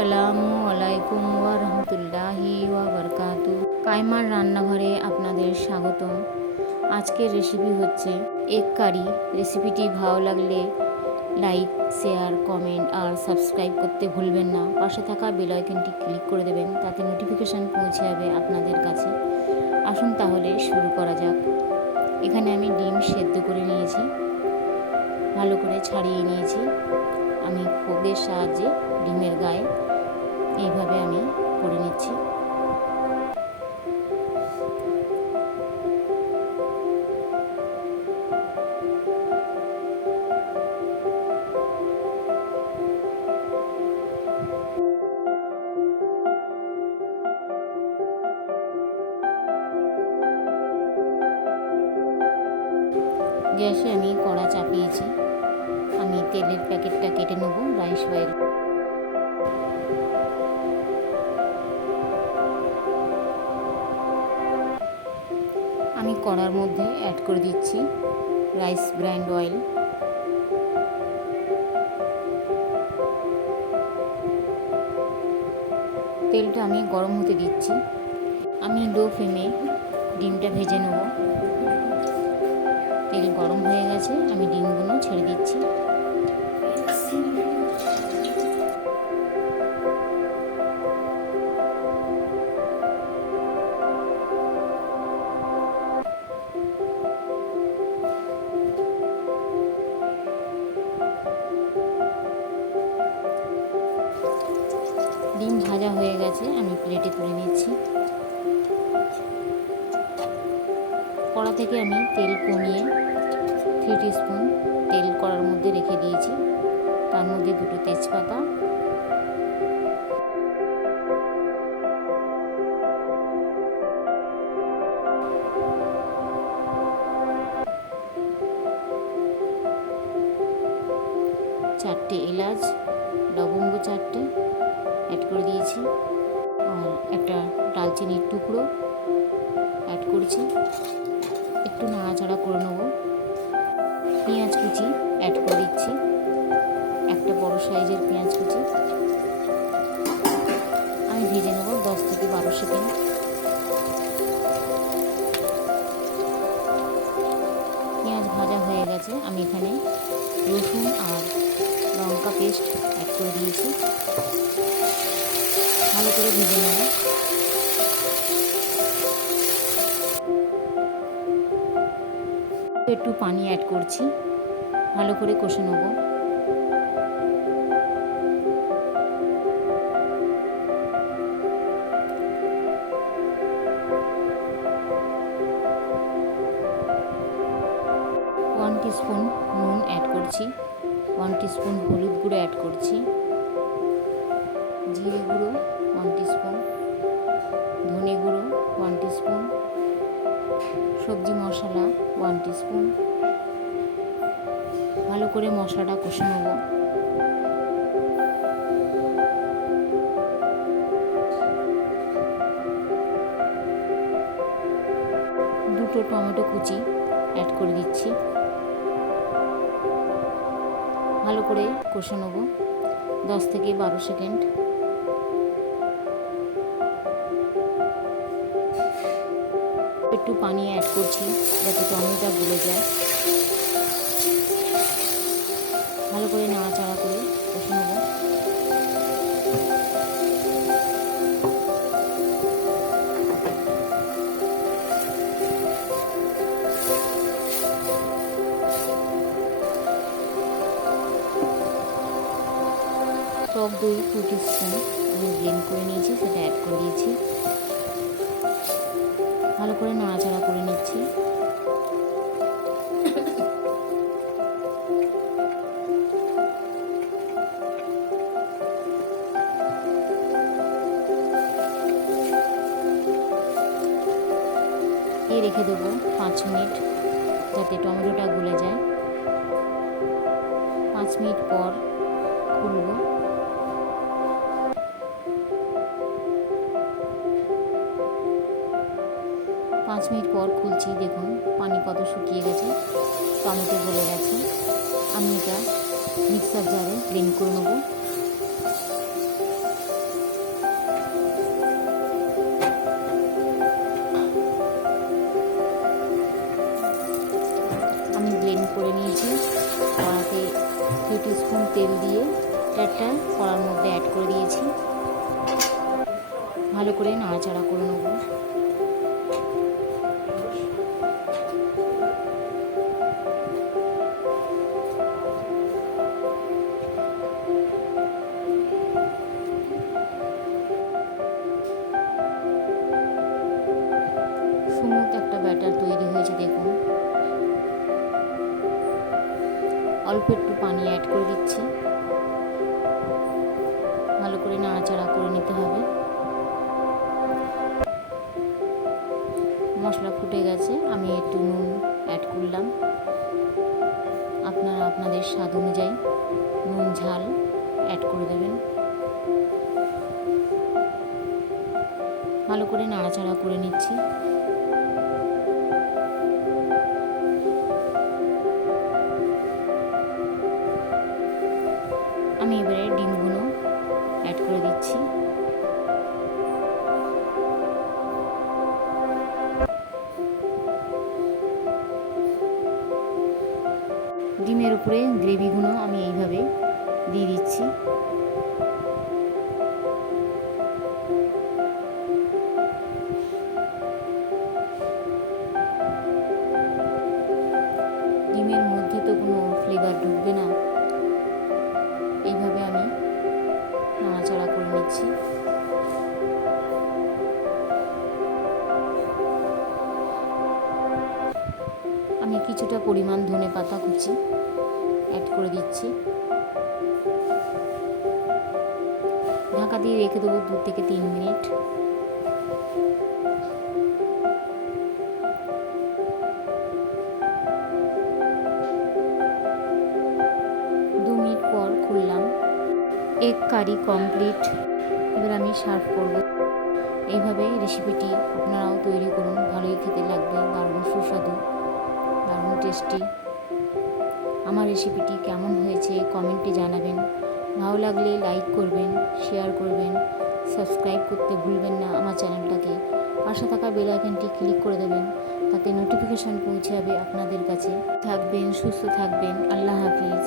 আসসালামু আলাইকুম ওয়া রাহমাতুল্লাহি ওয়া বারাকাতু। কাইমার রান্নাঘরে আপনাদের স্বাগতম। আজকের রেসিপি হচ্ছে এগ কারি। রেসিপিটি ভালো লাগলে লাইক, শেয়ার, কমেন্ট আর সাবস্ক্রাইব করতে ভুলবেন না। পাশে থাকা বেল আইকনটি ক্লিক করে দেবেন, তাতে নোটিফিকেশান পৌঁছে যাবে আপনাদের কাছে। আসুন তাহলে শুরু করা যাক। এখানে আমি ডিম সেদ্ধ করে নিয়েছি, ভালো করে ছাড়িয়ে নিয়েছি। আমি ফোকের সাহায্যে ডিমের গায়ে এইভাবে আমি করে নিচ্ছি। গ্যাসে আমি কড়া চাপিয়েছি। আমি তেলের প্যাকেটটা কেটে নেব রাইস অয়েল। আমি কড়ার মধ্যে অ্যাড করে দিচ্ছি রাইস ব্র্যান্ড অয়েল। তেলটা আমি গরম হতে দিচ্ছি। আমি লো ফ্লেমে ডিমটা ভেজে নেব। তেল গরম হয়ে গেছে, আমি ডিমগুলো ছেড়ে দিচ্ছি। ডিম ভাজা হয়ে গেছে, আমি প্লেটে তুলে নিচ্ছি। কড়া থেকে আমি তেল কমিয়ে 3 টিস্পুন তেল কড়ার মধ্যে রেখে দিয়েছি। তার মধ্যে 2টো তেজপাতা, চারটে এলাচ, লবঙ্গ 4টে অ্যাড করে দিয়েছি, আর একটা দারচিনির টুকরো অ্যাড করছি। একটু নাড়াচাড়া করে নেব। পেঁয়াজ কুচি অ্যাড করে দিচ্ছি, একটা বড় সাইজের পেঁয়াজ কুচি। আমি ভেজে নেব 10 থেকে 12 সেকেন্ড। পেঁয়াজ ভাজা হয়ে গেছে, আমি এখানে রসুন আর লঙ্কা পেস্ট অ্যাড করে দিয়েছি। ভালো করে ভেজে নেব। একটু পানি অ্যাড করছি, ভালো করে কষে নেব। ওয়ান টিস্পুন নুন অ্যাড করছি, 1 টিস্পুন হলুদ গুঁড়ো অ্যাড করছি, জিরে গুঁড়ো 1 টিস্পুন, ধনে গুঁড়ো 1 টিস্পুন, সবজি মশলা 1 টিস্পুন। ভালো করে মশলাটা কষে নেব। দুটো টমেটো কুচি অ্যাড করে দিচ্ছি। ভালো করে কষে নেব 10 থেকে 12 সেকেন্ড। একটু পানি অ্যাড করছি যাতে টমেটোটা গলে যায়। ভালো করে নাড়াচাড়া করে কষে নেব। টক দই 2 টিস্পুন আমি ব্লেন্ড করে নিয়েছি, সেটা অ্যাড করে দিয়েছি। ভালো করে নাড়াচাড়া করে নিচ্ছি। রেখে দেবো 5 মিনিট যাতে টমেটোটা গলে যায়। 5 মিনিট পর খুলব। পাঁচ মিনিট পর খুলছি, দেখুন পানি কত শুকিয়ে গেছে, টমেটো গলে গেছে। আমি এটা মিক্সার জারে ব্লেন্ড করে নেব। ভালো করে নাড়াচাড়া করে নেব। স্মুথ একটা ব্যাটার তৈরি হয়েছে দেখুন। অল্প একটু পানি অ্যাড করে দিচ্ছি, ভালো করে নাড়াচাড়া করে নিতে হবে। মশলা ফুটে গেছে, আমি একটু নুন অ্যাড করলাম। আপনারা আপনাদের স্বাদ অনুযায়ী নুন ঝাল অ্যাড করে দেবেন। ভালো করে নাড়াচাড়া করে নিচ্ছি। আমি এবারে ডিমগুলো অ্যাড করে দিচ্ছি। ডিমের উপরে গ্রেভিগুলো আমি এইভাবে দিয়ে দিচ্ছি। ডিমের মধ্যে তো কোনো ফ্লেভার ঢুকবে না, এইভাবে আমি নাড়াচাড়া করে নিচ্ছি। আমি কিছুটা পরিমাণ ধনেপাতা কুচি অ্যাড করে দিচ্ছি। ঢাকা দিয়ে রেখে দেবো 2 থেকে 3 মিনিট। পর খুললাম। Egg curry complete. এবার আমি সার্ভ করব। এইভাবে রেসিপিটি আপনারাও তৈরি করুন, ভালোই খেতে লাগবে, দারুণ সুস্বাদু, দারুণ টেস্টি। আমার রেসিপিটি কেমন হয়েছে কমেন্টে জানাবেন। ভালো লাগলে লাইক করবেন, শেয়ার করবেন, সাবস্ক্রাইব করতে ভুলবেন না আমার চ্যানেলটাকে। পাশে থাকা বেল আইকনটি ক্লিক করে দেবেন, তাতে নোটিফিকেশান পৌঁছে যাবে আপনাদের কাছে। থাকবেন, সুস্থ থাকবেন। আল্লাহ হাফিজ।